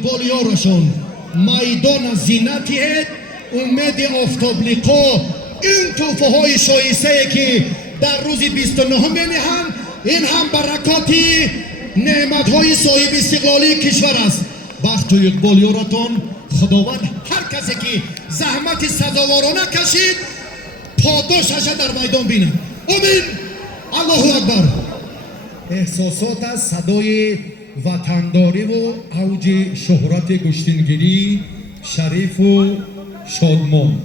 یقبالیارشون میدان زینتیه امید آفتابلیقا این توفه های شایسته که در روز 29 می‌نهند این هم برکاتی نعمت های صاحب استقلالی کشور است. وقت و اقبالیارتان خداوند هر کسی که زحمت سزاوارانه کشید پاداشش در میدان بینند. آمین. الله اکبر. احساسات از صدای وطنداری و اوج شهرت گشتینگیری شریف و شادمان.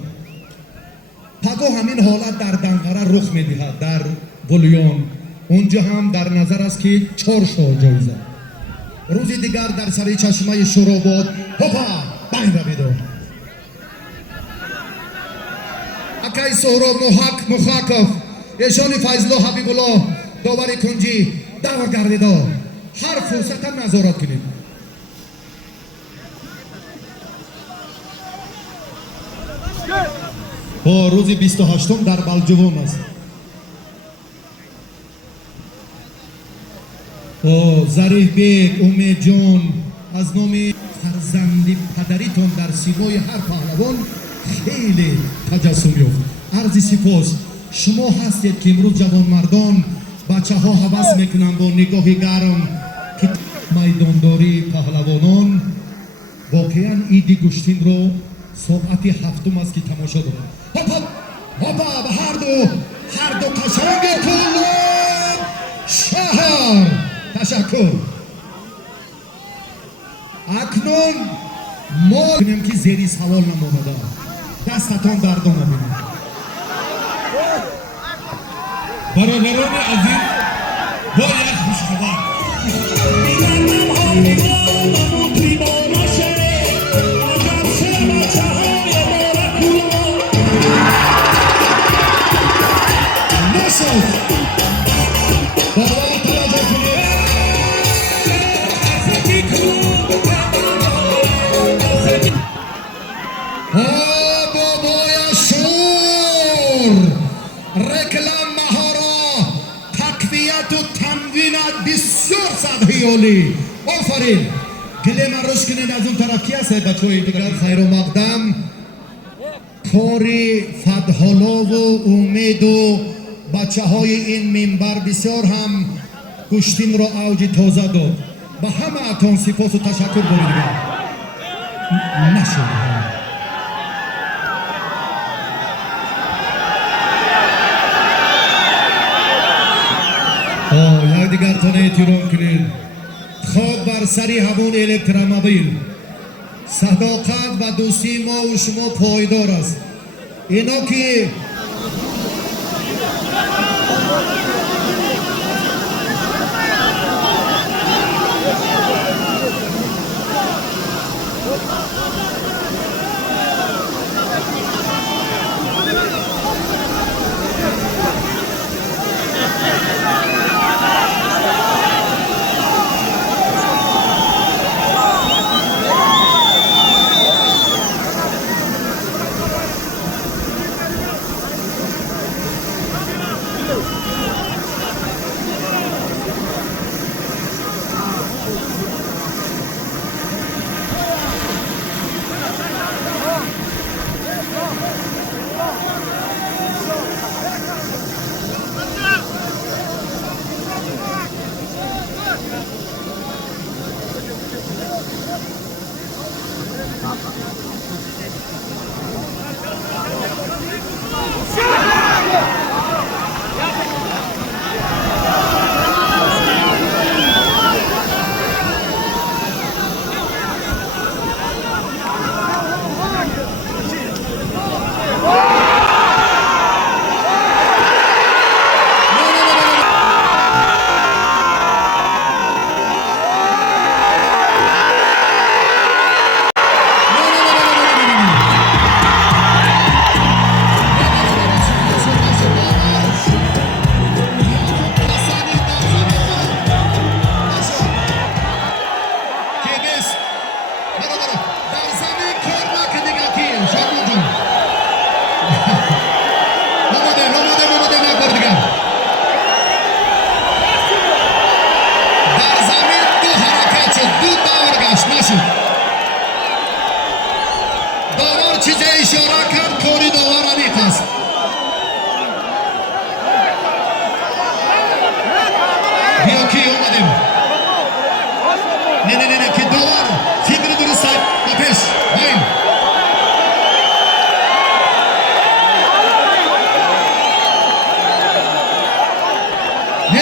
پگاه همین حالت در دنقره رخ می‌دهد در بولیان. اونجا هم در نظر است که 4 شاه جایزه. روز دیگر در سر چشمه شوراباد هپا بین رویداد. اکای سهراب محقق ایشان فیض‌الله حبیب الله داور کنجی دعوا گردیده هر فرصت هم نظارت کنید. با روز 28 در بلجوان است. ظریف بیگ امید جان از نام فرزند پدریتان در سیمای هر پهلوان خیلی تجسم یافت. عرض سپاس. شما هستید که امروز جوان مردان بچه ها حوض میکنند با نگاه گرم که میدانداری پهلوانان واقعا ایدی گشتین رو ساعت 7 است که تماشا دارد. هپا به هر دو قشنگ کل شهر تشکر. اکنون ما بینیم که زیری سوال نمونده دستتان دردان بینیم. برادران عزیز با یک خوشخبر آفرین. گله من روش کنید از اون طرف کی هست بچه های دیگر خیر و مقدم کاری فدحالا و امید و بچه های این منبر بسیار هم گشتین را اوج تازه داد. به همه اتان سپاس و تشکر دارید. نشد یک دیگر تانه احترام کنید. خواب بر سری همون الکترومبیل صداقت و دوستی ما و شما پایدار است. اینا که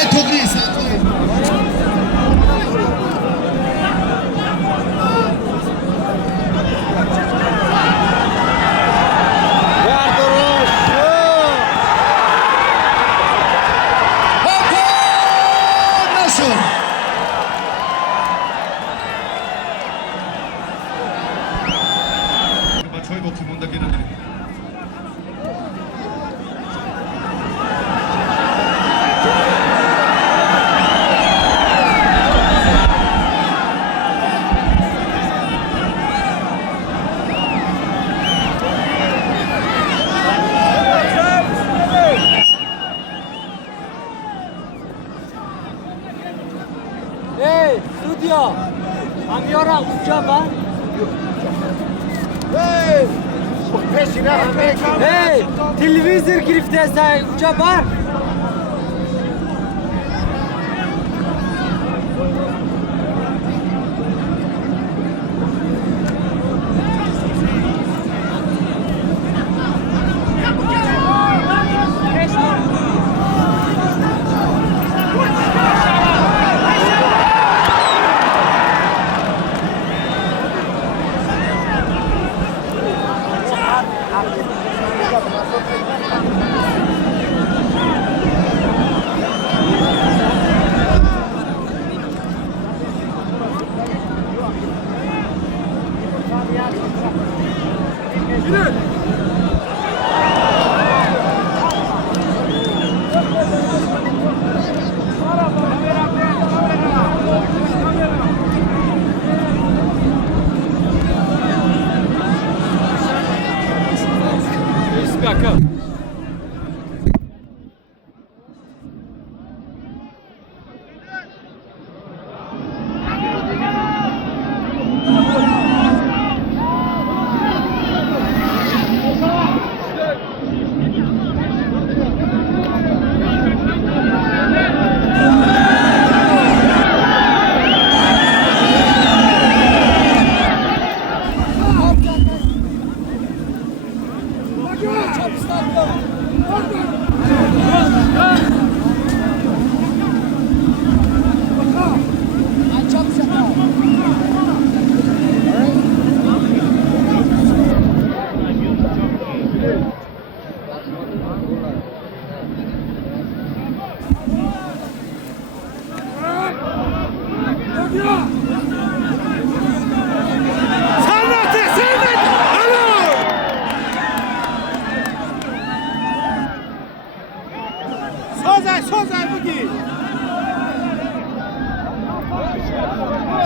توگری ساتوی Hey, studio. Kamera uca ben. Hey. Hey, televizor girifte sen uca ben.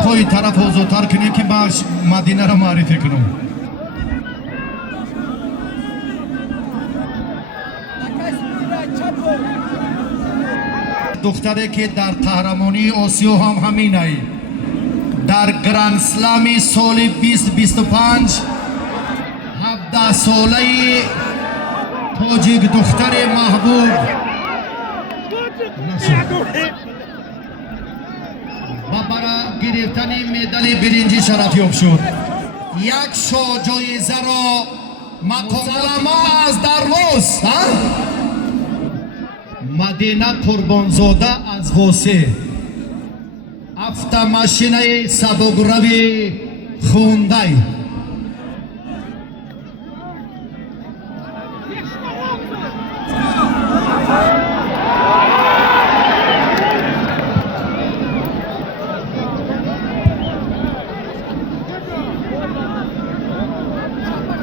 کوئی طرف ہو زوتار کنیم که باش مدینه را معرفی کنم دختره که در قهرمانی آسیا هم همین ای در گرند اسلام سال 2025 17 ساله تاجیک دختر محبوب و برای گرفتن مدال برنجی شرفیاب شد یک جایزه را مقاملما از درواز مدینه قربانزاده از واسه автомашинаи сабукрави Hyundai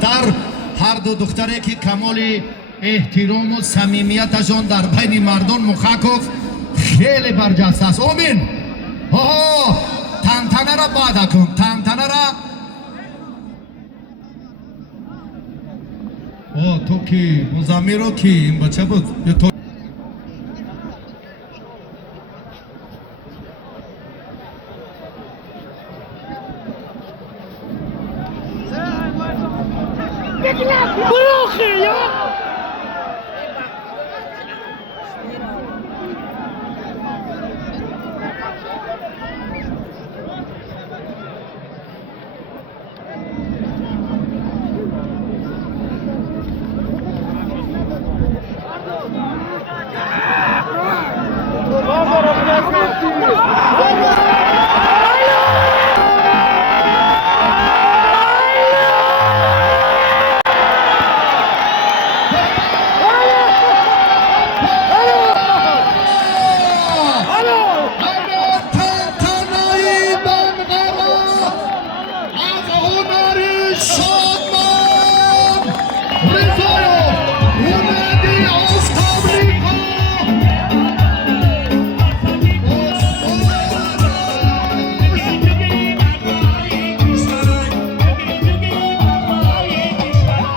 дар ҳар ду духтаре ки камоли эҳтирому самимияташон дар байни мардон мухаков хеле барҷаст аст омин тантанара баъда кун тантанара то ки музаммиро ки ин бача буд Bırakın!